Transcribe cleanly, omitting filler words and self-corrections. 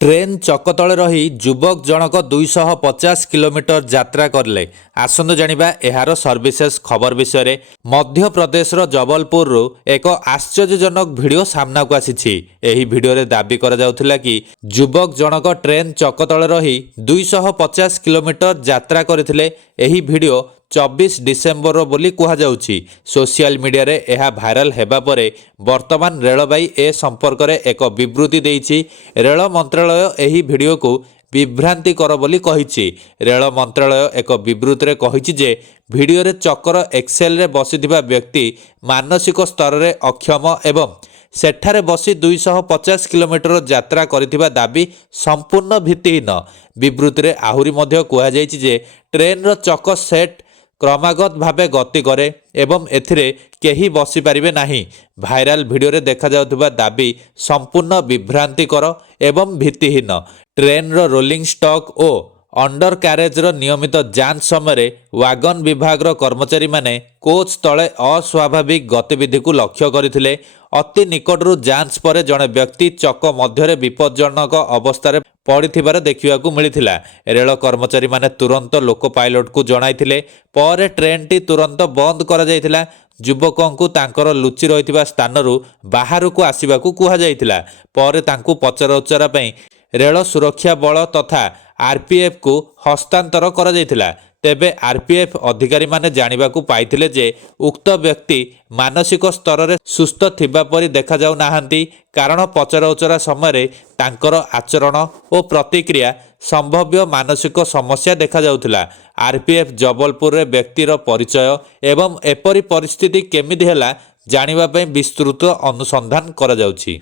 Train चक तले रही युवक जनक 250 किलोमीटर यात्रा करले। आसंतु जानिबा एहार सर्विसेस खबर विषय। मध्य प्रदेश जबलपुर एक आश्चर्यजनक भिडियो सामना को आसी। एही भिडियो रे दाबी करा जाउथिला कि युवक जनक ट्रेन चक तले रही 250 किलोमीटर यात्रा करथिले। एही भिडियो 24 डिसेम्बर बोली कहा जाउछि। सोशल मीडिया रे एहा भाइराल हेबा परे वर्तमान रेलबाई ए संपर्क रे एक विवृत्ति देइछि। रेल मंत्रालय एही भिडियो को विभ्रांतिकर बोली कहिछि। रेल मंत्रालय एक विवृत्ति रे कहिछि जे भिडियो रे चक्कर एक्सेल रे बसिथिबा व्यक्ति मानसिक स्तर रे अक्षम एवं सेठारे बसी 250 किलोमीटर यात्रा करिथिबा दाबी संपूर्ण भित्तिहीन। विवृत्ति रे आहुरी मध्य कहा जाइछि जे ट्रेन रो चक सेट क्रमागत भावे गति करे एवं एथिरे केही बसी पारिबे नाही। भाइराल भिडियो रे देखा जाउथबा दाबी संपूर्ण विभ्रांतिकर एवं भित्तिहीन। ट्रेन रो रोलिंग स्टॉक ओ अंडर कैरेज रो नियमित जांच समय वागन विभाग रो कर्मचारी माने कोच तले अस्वाभाविक गतिविधि को लक्ष्य करथिले। अति निकटरू जांच पर जड़े व्यक्ति चक मध्य विपज्जनक अवस्था पड़िथिबार देखिबाकू मिलिथिला। रेल कर्मचारी माने तुरंत लोको पायलट को जणाइथिले। पर ट्रेन टी तुरंत बंद करा जायथिला। युवकों तांकर लुचि रहिथिबा स्थानरू बाहरକୁ आसिबाकू कुहा जायथिला। पर तांकू पचरा उचरा पई रेल सुरक्षा बल तथा आरपीएफ को हस्तांतर करा जायथिला। तेबे आरपीएफ अधिकारी माने जानिबाकू पाइथिले जे उक्त व्यक्ति मानसिक स्तर रे सुस्थ थिबा परि देखा जाउ नाहांती। कारण पचरा उचरा समय तांकर आचरण और प्रतिक्रिया संभाव्य मानसिक समस्या देखा जाउथिला। आरपीएफ जबलपुर रे व्यक्तिर परिचय एवं एपरी परिस्थिति केमिति हैला जानिबा पई विस्तृत अनुसंधान करा जाउछि।